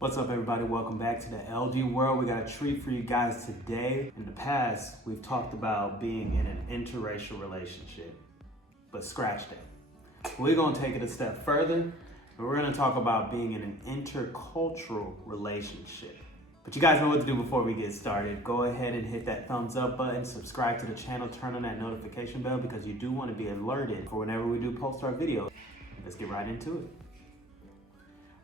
What's up, everybody? Welcome back to the LG world. We got a treat for you guys today. In the past, we've talked about being in an interracial relationship, but scratch that. We're gonna take it a step further, and we're gonna talk about being in an intercultural relationship. But you guys know what to do before we get started. Go ahead and hit that thumbs up button, subscribe to the channel, turn on that notification bell because you do want to be alerted for whenever we do post our video. Let's get right into it.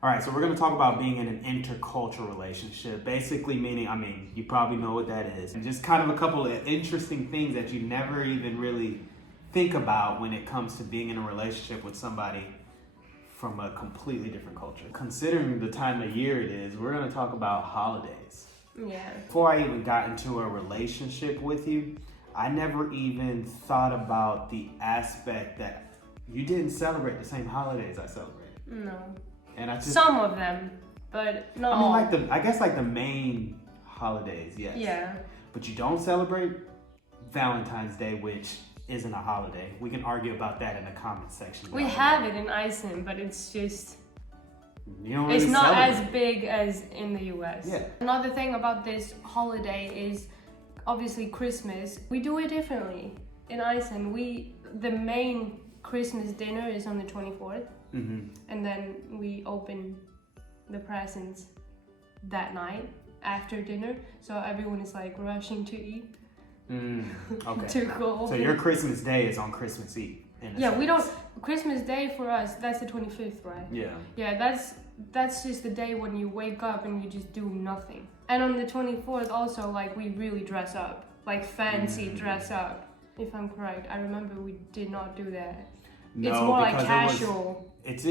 All right, so we're going to talk about being in an intercultural relationship. Basically meaning, you probably know what that is. And just kind of a couple of interesting things that you never even really think about when it comes to being in a relationship with somebody from a completely different culture. Considering the time of year it is, we're going to talk about holidays. Yeah. Before I even got into a relationship with you, I never even thought about the aspect that you didn't celebrate the same holidays I celebrate. No. And I just, some of them, but no. I mean, I guess the main holidays, yes. Yeah. But you don't celebrate Valentine's Day, which isn't a holiday. We can argue about that in the comment section. We have it in Iceland, but it's just, you don't really it's not celebrate. as big as in the US. Yeah. Another thing about this holiday is obviously Christmas. We do it differently. In Iceland, the main Christmas dinner is on the 24th. Mm-hmm. And then we open the presents that night after dinner, so everyone is like rushing to eat. Okay. To go open. So your Christmas Day is on Christmas Eve. Yeah, we don't. Christmas Day for us, that's the 25th, right? Yeah. Yeah, that's just the day when you wake up and you just do nothing. And on the 24th also, like, we really dress up, like fancy dress up. If I'm correct, I remember we did not do that. No, it's more like because casual. It's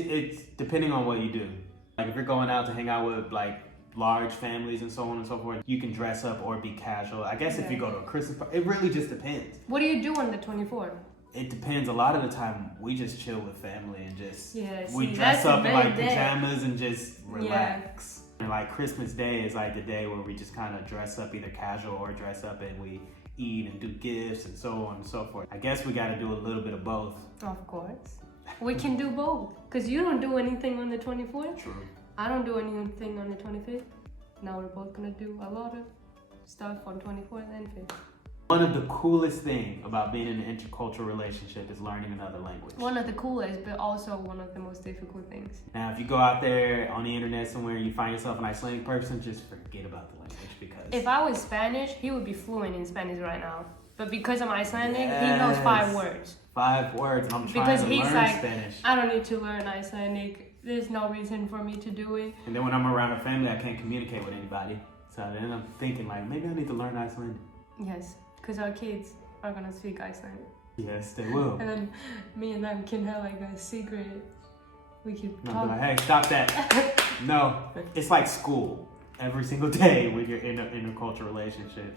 depending on what you do. Like if you're going out to hang out with like large families and so on and so forth, you can dress up or be casual. I guess if you go to a Christmas party, it really just depends. What do you do on the 24th? It depends. A lot of the time, we just chill with family and just we see, dress that's up in like day. pajamas and just relax. And like Christmas Day is like the day where we just kind of dress up, either casual or dress up, and we eat and do gifts and so on and so forth. I guess we got to do a little bit of both. Of course. We can do both. Because you don't do anything on the 24th. True. I don't do anything on the 25th. Now we're both going to do a lot of stuff on 24th and 5th. One of the coolest things about being in an intercultural relationship is learning another language. One of the coolest, but also one of the most difficult things. Now, if you go out there on the internet somewhere and you find yourself an Icelandic person, just forget about the language because... If I was Spanish, he would be fluent in Spanish right now. But because I'm Icelandic, he knows Yes. 5 words. 5 words, and I'm trying Because to he's learn like, Spanish. I don't need to learn Icelandic. There's no reason for me to do it. And then when I'm around a family, I can't communicate with anybody. So then I'm thinking like, maybe I need to learn Icelandic. Yes, because our kids are going to speak Icelandic. Yes, they will. And then me and them can have like a secret. We can No, talk. but hey, stop that. No, it's like school. Every single day when you're in an intercultural relationship,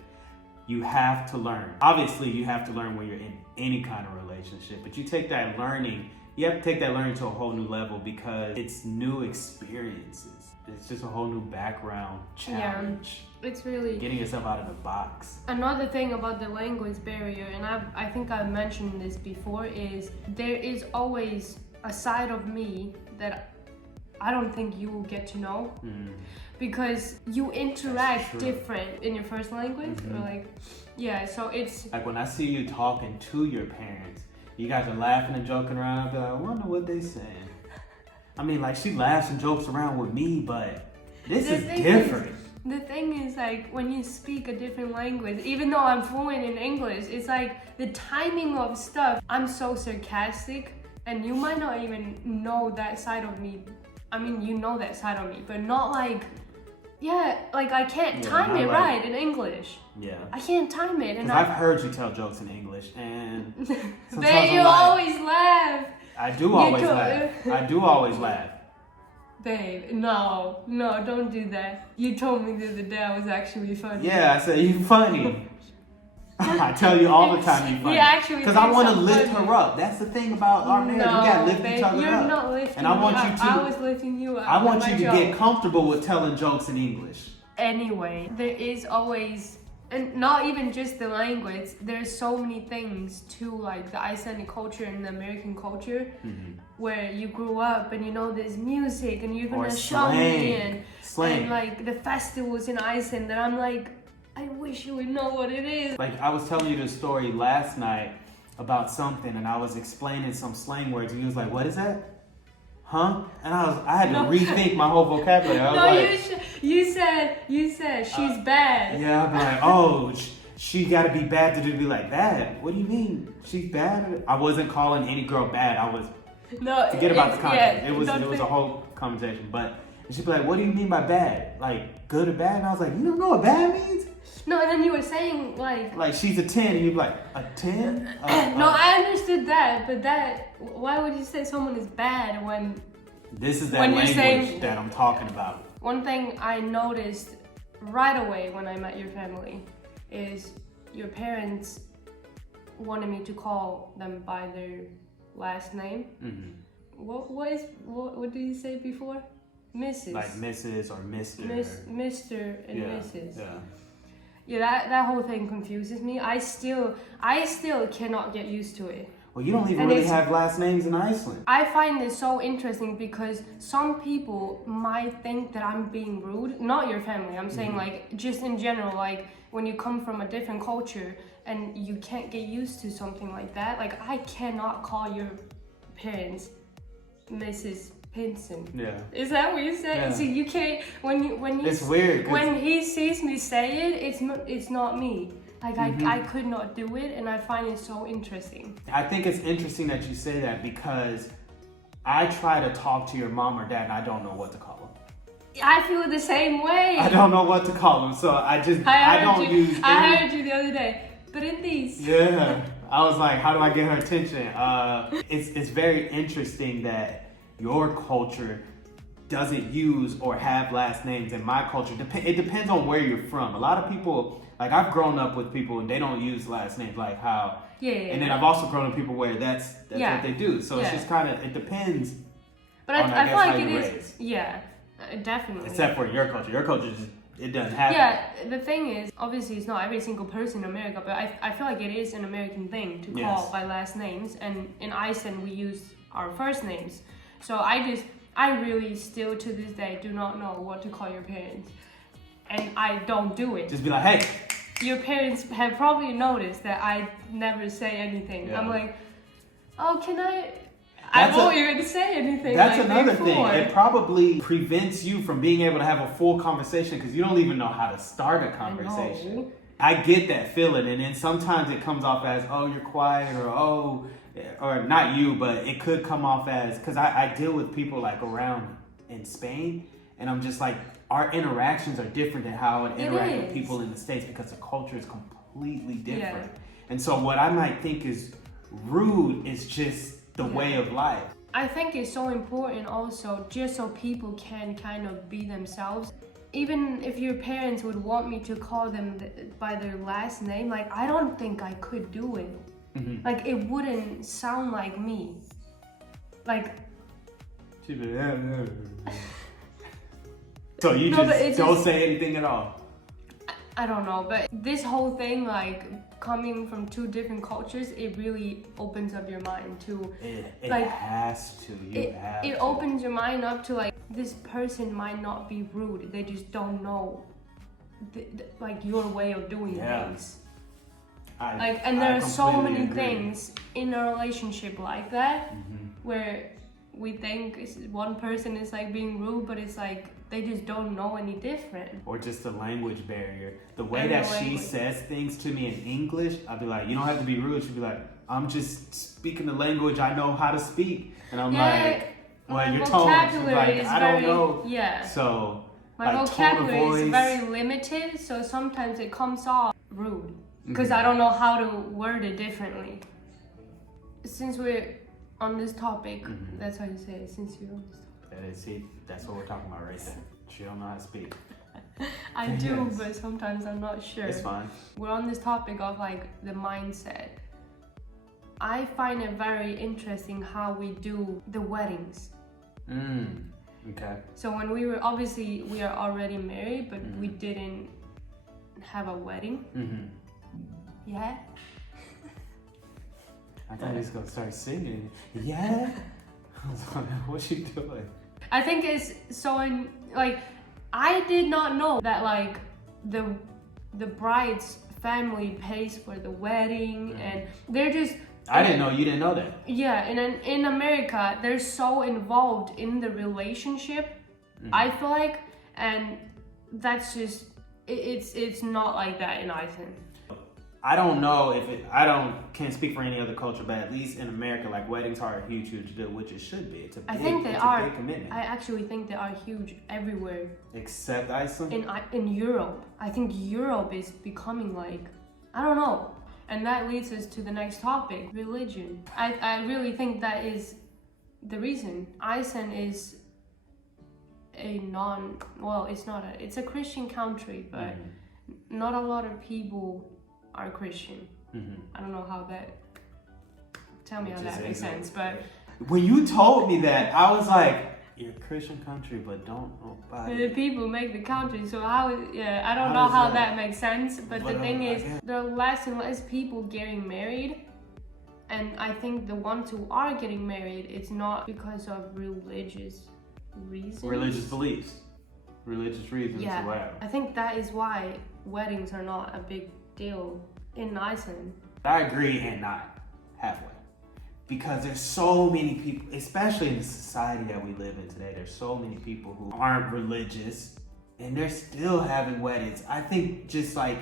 you have to learn. Obviously, you have to learn when you're in any kind of relationship, but you have to take that learning to a whole new level because it's new experiences. It's just a whole new background challenge. Yeah, it's really getting yourself out of the box. Another thing about the language barrier, and I think I mentioned this before, is there is always a side of me that I don't think you will get to know because you interact different in your first language or so it's like when I see you talking to your parents, you guys are laughing and joking around. I'll be like, I wonder what they saying. I mean, like, she laughs and jokes around with me, but this is different. The thing is, like, when you speak a different language, even though I'm fluent in English, it's like the timing of stuff. I'm so sarcastic, and you might not even know that side of me. I mean, you know that side of me, but not like, I can't time it right in English. Yeah. I can't time it. And I've heard you tell jokes in English, and babe, you always laugh. I do always laugh. Babe, no, don't do that. You told me the other day I was actually funny. Yeah, I said you funny. I tell you all the time you funny. He actually because I want to lift her up. That's the thing about our marriage. No, we gotta lift babe, each other you're up. not lifting and I want me you up. to. I was lifting you up. I want you to joke. get comfortable with telling jokes in English. Anyway, there is always And not even just the language, there's so many things too, like the Icelandic culture and the American culture, where you grew up and you know there's music and you're gonna show me and like the festivals in Iceland that I'm like, I wish you would know what it is. Like I was telling you the story last night about something and I was explaining some slang words and he was like, what is that? Huh? And I had to rethink my whole vocabulary. I was you said she's bad. Yeah, I'd be like, oh, she gotta be bad to be like, bad? What do you mean? She's bad? I wasn't calling any girl bad. I was, forget about the context. It was a whole conversation. But she'd be like, what do you mean by bad? Like, good or bad? And I was like, you don't know what bad means? No, and then you were saying like she's a 10, and you'd be like, a 10? No, I understood that, but why would you say someone is bad when... This is that language that I'm talking about. One thing I noticed right away when I met your family is your parents wanted me to call them by their last name. What did you say before? Mrs. Like Mrs. or Mr. Mr. and Mrs. Yeah. Yeah, that whole thing confuses me. I still cannot get used to it. Well, you don't even really have last names in Iceland. I find this so interesting because some people might think that I'm being rude. Not your family. I'm saying like just in general, like when you come from a different culture and you can't get used to something like that. Like I cannot call your parents Mrs. Pinson. Yeah. Is that what you said? Yeah. So you can't when it's weird. When he sees me say it, it's not me. Like I could not do it, and I find it so interesting. I think it's interesting that you say that because I try to talk to your mom or dad, and I don't know what to call them. I feel the same way. I don't know what to call them, so I don't use. I heard you the other day, but in these. Yeah, I was like, how do I get her attention? It's very interesting that your culture doesn't use or have last names. In my culture, it depends on where you're from. A lot of people, like I've grown up with people and they don't use last names, like how. Yeah. And then I've also grown up with people where that's what they do. So it's just kind of, it depends. But I feel like it is. Yeah, definitely. Except for your culture. Your culture just, it doesn't happen. Yeah, the thing is, obviously it's not every single person in America, but I feel like it is an American thing to call by last names. And in Iceland we use our first names. So I really still to this day do not know what to call your parents. And I don't do it. Just be like, hey. Your parents have probably noticed that I never say anything. Yeah. I'm like, oh, can I won't even say anything. That's like another thing. It probably prevents you from being able to have a full conversation because you don't even know how to start a conversation. I get that feeling, and then sometimes it comes off as, oh, you're quiet, or not you, but it could come off as, because I deal with people like around in Spain, and I'm just like, our interactions are different than how I interact with people in the States because the culture is completely different. Yeah. And so what I might think is rude is just the way of life. I think it's so important also just so people can kind of be themselves. Even if your parents would want me to call them by their last name, like I don't think I could do it. Like it wouldn't sound like me. Like so you don't say anything at all? I don't know, but this whole thing, like coming from two different cultures, it really opens up your mind to. It has to. It opens your mind up to like this person might not be rude. They just don't know, like your way of doing things. And there are so many things in a relationship like that where we think one person is like being rude, but it's like they just don't know any different. Or just a language barrier. The way that she says things to me in English, I'll be like, you don't have to be rude. She'll be like, I'm just speaking the language I know how to speak. And I'm like, well, your tone. Like, I don't know. Yeah. So my vocabulary is very limited, so sometimes it comes off rude. Because I don't know how to word it differently. Since we're on this topic, that's how you say it, since you're on this topic. That's what we're talking about right there. She don't know how to speak. I do, but sometimes I'm not sure. It's fine. We're on this topic of like the mindset. I find it very interesting how we do the weddings. Okay. So when we are already married, but we didn't have a wedding. Mm-hmm. Yeah. I thought he was gonna start singing. Yeah. I was like, what's she doing? I think it's so like I did not know that like the bride's family pays for the wedding and they're just. I didn't know you didn't know that. Yeah, and in America, they're so involved in the relationship. I feel like, and that's just it's not like that in Iceland. I don't know if it. Can't speak for any other culture, but at least in America, like weddings are a huge deal, which it should be. It's a big, I think they it's are. a big commitment. I actually think they are huge everywhere. Except Iceland. In Europe, I think Europe is becoming like, I don't know, and that leads us to the next topic: religion. I really think that is the reason. Iceland is it's a Christian country, but not a lot of people are Christian. I don't know how that. Tell me how that makes sense, but when you told me that, I was like, "You're a Christian country, but don't nobody." the people make the country, so I don't know how that makes sense. But the thing is, there are less and less people getting married, and I think the ones who are getting married, it's not because of religious reasons. Religious beliefs, religious reasons, Yeah, whatever. I think that is why weddings are not a big deal in Iceland. I agree and not halfway. Because there's so many people, especially in the society that we live in today, there's so many people who aren't religious and they're still having weddings. I think just like,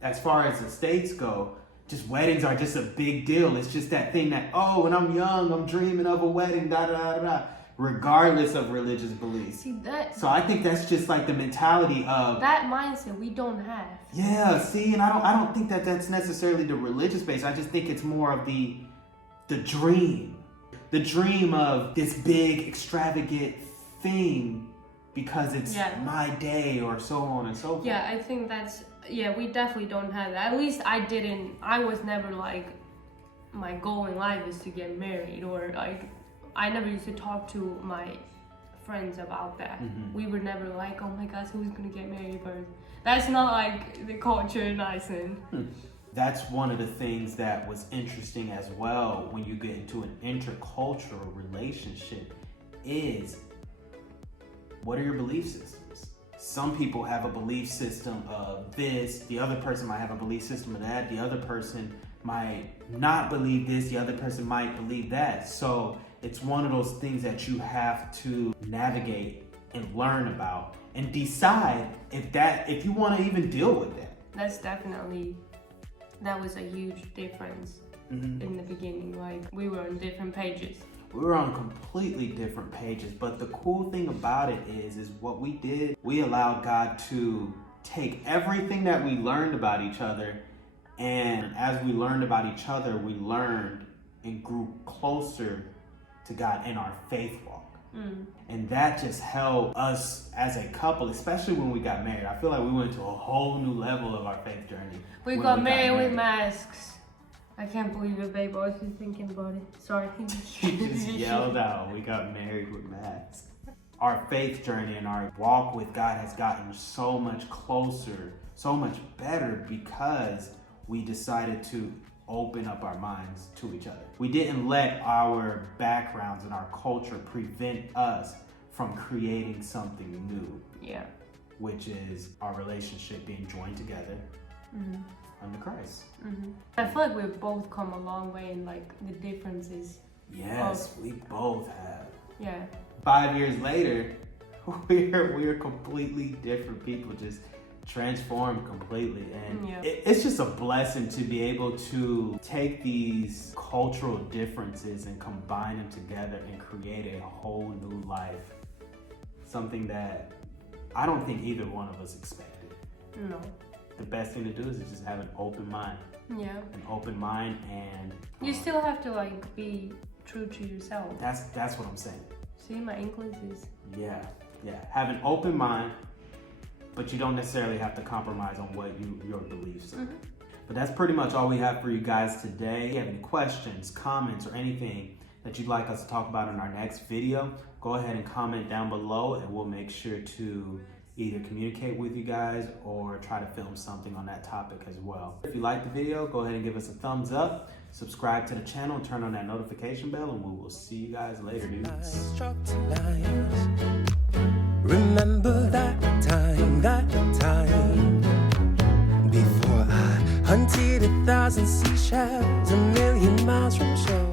as far as the States go, just weddings are just a big deal. It's just that thing that, oh, when I'm young, I'm dreaming of a wedding, da da da da, regardless of religious beliefs. See that? So I think that's just like the mentality of that mindset we don't have. Yeah, see, and I don't think that that's necessarily the religious base. I just think it's more of the dream of this big extravagant thing because it's my day or so on and so forth. Yeah, I think we definitely don't have that. At least I was never like, my goal in life is to get married, or like, I never used to talk to my friends about that. We were never like, oh my gosh, who's gonna get married first? That's not like the culture in Iceland. That's one of the things that was interesting as well when you get into an intercultural relationship is, what are your belief systems? Some people have a belief system of this, the other person might have a belief system of that, the other person might not believe this, the other person might believe that. So it's one of those things that you have to navigate and learn about and decide if you want to even deal with that. That was a huge difference in the beginning. Like, we were on different pages. We were on completely different pages, but the cool thing about it is what we did, we allowed God to take everything that we learned about each other, and as we learned about each other, we learned and grew closer to God in our faith walk. And that just helped us as a couple, especially when we got married. I feel like we went to a whole new level of our faith journey. We got married with masks. I can't believe it, babe. I was just thinking about it. Sorry. She just yelled out, we got married with masks. Our faith journey and our walk with God has gotten so much closer, so much better because we decided to open up our minds to each other. We didn't let our backgrounds and our culture prevent us from creating something new. Yeah. Which is our relationship being joined together under Christ. I feel like we've both come a long way in like the differences. Yes, we both have. Yeah. 5 years later, we're completely different people, just transformed completely, and it's just a blessing to be able to take these cultural differences and combine them together and create a whole new life, something that I don't think either one of us expected. No. The best thing to do is just have an open mind. Yeah. An open mind, and you still have to like be true to yourself. That's what I'm saying. See, my English is have an open mind, but you don't necessarily have to compromise on what your beliefs are. But that's pretty much all we have for you guys today. If you have any questions, comments, or anything that you'd like us to talk about in our next video, go ahead and comment down below and we'll make sure to either communicate with you guys or try to film something on that topic as well. If you like the video, go ahead and give us a thumbs up, subscribe to the channel, and turn on that notification bell, and we will see you guys later, dudes. Remember that time before I hunted 1,000 seashells 1,000,000 miles from shore.